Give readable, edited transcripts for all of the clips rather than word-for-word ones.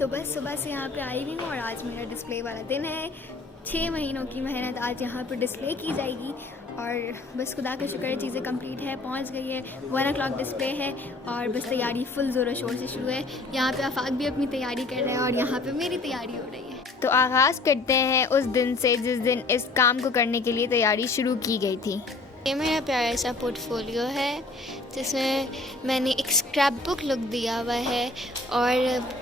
तो बस सुबह से यहाँ पे आई हुई हूँ और आज मेरा डिस्प्ले वाला दिन है। 6 महीनों की मेहनत आज यहाँ पर डिस्प्ले की जाएगी और बस खुदा का शुक्र है चीज़ें कंप्लीट है, पहुँच गई है। 1 o'clock डिस्प्ले है और बस तैयारी फुल ज़ोरों शोर से शुरू है। यहाँ पे आफाक भी अपनी तैयारी कर रहे हैं और यहाँ पे मेरी तैयारी हो रही है। तो आगाज़ करते हैं उस दिन से जिस दिन इस काम को करने के लिए तैयारी शुरू की गई थी। ये मेरा प्यारा सा पोर्टफोलियो है जिसमें मैंने एक स्क्रैप बुक लुक दिया हुआ है और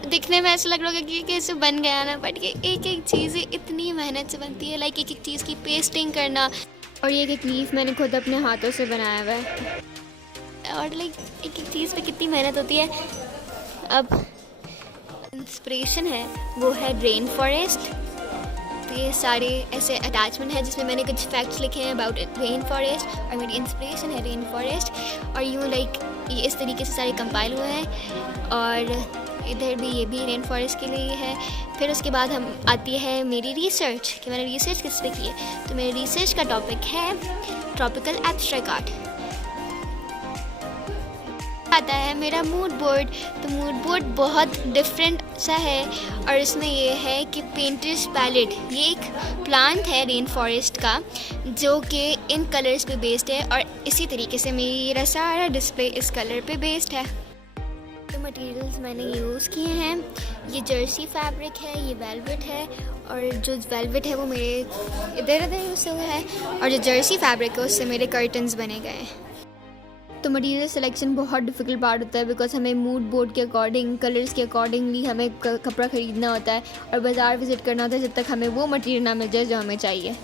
दिखने में ऐसा लग रहा होगा कि कैसे बन गया ना, बट ये एक एक चीज़ इतनी मेहनत से बनती है। लाइक एक एक चीज़ की पेस्टिंग करना और ये एक लीफ मैंने खुद अपने हाथों से बनाया हुआ है और लाइक एक एक चीज़ पे कितनी मेहनत होती है। अब इंस्पिरेशन है वो है रेन फॉरेस्ट। तो ये सारे ऐसे अटैचमेंट है जिसमें मैंने कुछ फैक्ट्स लिखे हैं अबाउट रेन फॉरेस्ट और मेरी इंस्पिरेशन है रेन फॉरेस्ट। और यूँ लाइक ये इस तरीके से सारे कंपाइल हुए हैं और इधर भी ये भी रेन फॉरेस्ट के लिए है। फिर उसके बाद हम आती है मेरी रिसर्च कि मैंने रिसर्च किस पे की है। तो मेरे रिसर्च का टॉपिक है ट्रॉपिकल एब्स्ट्रैक्ट आर्ट। आता है मेरा मूड बोर्ड। तो मूड बोर्ड बहुत डिफरेंट सा है और इसमें ये है कि पेंटर्स पैलेट, ये एक प्लांट है रेन फॉरेस्ट का जो कि इन कलर्स पे बेस्ड है और इसी तरीके से मेरा सारा डिस्प्ले इस कलर पे बेस्ड है। जो मटेरियल्स मैंने यूज़ किए हैं ये जर्सी फैब्रिक है, ये वेलवेट है और जो वेलवेट है वो मेरे इधर उधर यूज़ हुआ है और जो जर्सी फैब्रिक है उससे मेरे कर्टन्स बने गए हैं। तो मटेरियल सिलेक्शन बहुत डिफ़िकल्ट पार्ट होता है बिकॉज हमें मूड बोर्ड के अकॉर्डिंग, कलर्स के अकॉर्डिंगली हमें कपड़ा ख़रीदना होता है और बाज़ार विज़िट करना होता है जब तक हमें वो मटेरियल ना मिल जाए जो हमें चाहिए।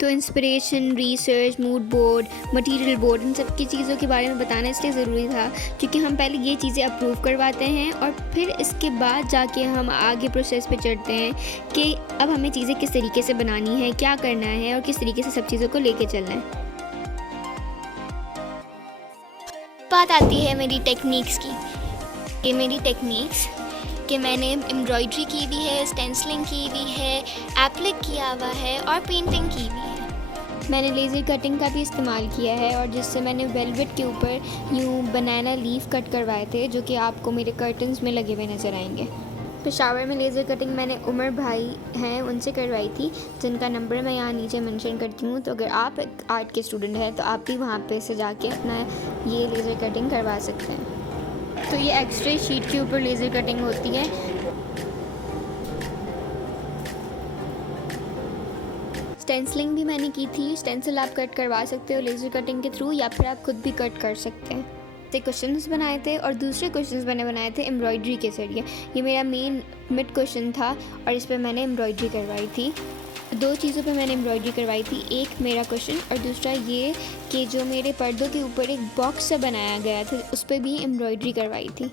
तो inspiration, research, mood board, material board, इन सब की चीज़ों के बारे में बताना इसलिए ज़रूरी था क्योंकि हम पहले ये चीज़ें अप्रूव करवाते हैं और फिर इसके बाद जाके हम आगे प्रोसेस पे चढ़ते हैं कि अब हमें चीज़ें किस तरीके से बनानी है, क्या करना है और किस तरीके से सब चीज़ों को लेके चलना है। बात आती है मेरी टेक्निक्स की। ये मेरी टेक्निक्स कि मैंने एम्ब्रॉयडरी की हुई है, स्टेंसिलिंग की हुई है, एप्लिक किया हुआ है और पेंटिंग की हुई है। मैंने लेज़र कटिंग का भी इस्तेमाल किया है और जिससे मैंने वेलवेट के ऊपर यूँ बनाना लीफ कट करवाए थे जो कि आपको मेरे कर्टन्स में लगे हुए नज़र आएंगे। पेशावर में लेज़र कटिंग मैंने उमर भाई हैं उनसे करवाई थी जिनका नंबर मैं यहाँ नीचे मेंशन करती हूँ। तो अगर आप एक आर्ट के स्टूडेंट हैं तो आप भी वहाँ पे से जाके अपना ये लेज़र कटिंग करवा सकते हैं। तो ये एक्स्ट्रा शीट के ऊपर लेज़र कटिंग होती है। स्टेंसिलिंग भी मैंने की थी। स्टेंसिल आप कट करवा सकते हो लेज़र कटिंग के थ्रू या फिर आप खुद भी कट कर सकते हैं। क्वेश्चंस बनाए थे और दूसरे क्वेश्चंस मैंने बनाए थे एम्ब्रॉयडरी के ज़रिए। ये मेरा मेन मिड क्वेश्चन था और इस पर मैंने एम्ब्रॉयडरी करवाई थी। 2 चीज़ों पे मैंने एम्ब्रॉयडरी करवाई थी, एक मेरा क्वेश्चन और दूसरा ये कि जो मेरे पर्दों के ऊपर एक बॉक्स से बनाया गया था उस पर भी एम्ब्रॉयडरी करवाई थी।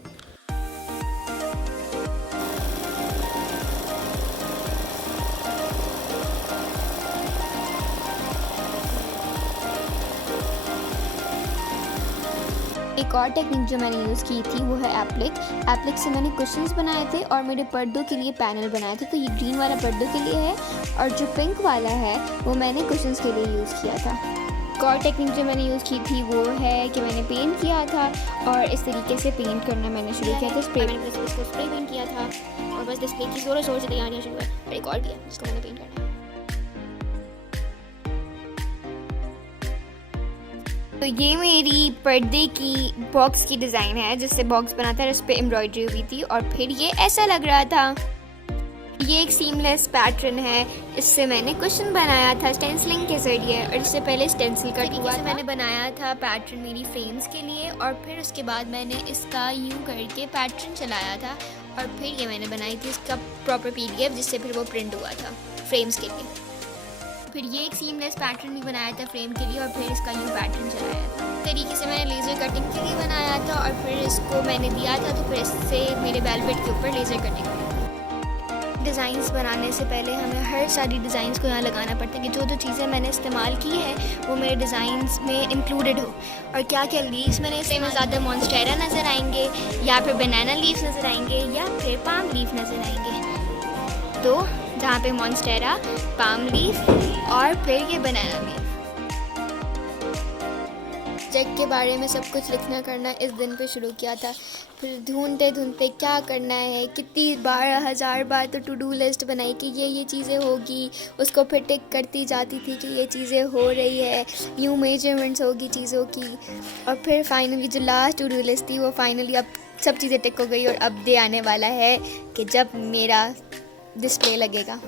एक और टेक्निक जो मैंने यूज़ की थी वो है एप्लिक। एप्लिक से मैंने कुशन्स बनाए थे और मेरे पर्दों के लिए पैनल बनाए थे। तो ये ग्रीन वाला पर्दों के लिए है और जो पिंक वाला है वो मैंने कुशन्स के लिए यूज़ किया था। एक और टेक्निक जो मैंने यूज़ की थी वो है कि मैंने पेंट किया था और इस तरीके से पेंट करना मैंने शुरू किया था। मैंने इसको स्प्रे पेंट किया था और बस डिस्प्ले की ज़ोरों शोर से तैयारियाँ शुरू है और एक और भी है जिसको मैंने पेंट करना है। तो ये मेरी पर्दे की बॉक्स की डिज़ाइन है जिससे बॉक्स बना था और इस पर एम्ब्रॉयडरी हुई थी और फिर ये ऐसा लग रहा था। ये एक सीमलेस पैटर्न है, इससे मैंने कुशन बनाया था स्टेंसिलिंग के ज़रिए और इससे पहले स्टेंसिल कट हुआ था। मैंने बनाया था पैटर्न मेरी फ्रेम्स के लिए और फिर उसके बाद मैंने इसका यूँ करके पैटर्न चलाया था और फिर ये मैंने बनाई थी इसका प्रॉपर PDF जिससे फिर वो प्रिंट हुआ था फ्रेम्स के लिए। फिर ये एक सीमलेस पैटर्न भी बनाया था फ्रेम के लिए और फिर इसका यूँ पैटर्न चलाया था। इस तरीके से मैंने लेज़र कटिंग के लिए बनाया था और फिर इसको मैंने दिया था तो फिर इससे मेरे वेलवेट के ऊपर लेज़र कटिंग हुई। डिज़ाइंस बनाने से पहले हमें हर सारी डिज़ाइंस को यहाँ लगाना पड़ता है कि जो जो चीज़ें मैंने इस्तेमाल की है वो मेरे डिज़ाइंस में इंक्लूडेड हो और क्या क्या लीव्स मैंने इसमें ज़्यादा मॉन्स्टेरा नज़र आएंगे या फिर बनाना लीव्स नज़र आएंगे या फिर पाम लीफ नज़र आएंगे। तो जहाँ पे मॉन्स्टेरा, पाम लीफ और फिर ये बनाना लीफ। प्रोजेक्ट के बारे में सब कुछ लिखना करना इस दिन पे शुरू किया था। फिर ढूंढते ढूंढते क्या करना है, कितनी 12,000 बार तो टू डू लिस्ट बनाई कि ये चीज़ें होगी, उसको फिर टिक करती जाती थी कि ये चीज़ें हो रही है, न्यू मेजरमेंट्स होगी चीज़ों की। और फिर फाइनली जो लास्ट टू डू लिस्ट थी वो फाइनली अब सब चीज़ें टिक हो गई और अब डे आने वाला है कि जब मेरा डिस्प्ले लगेगा।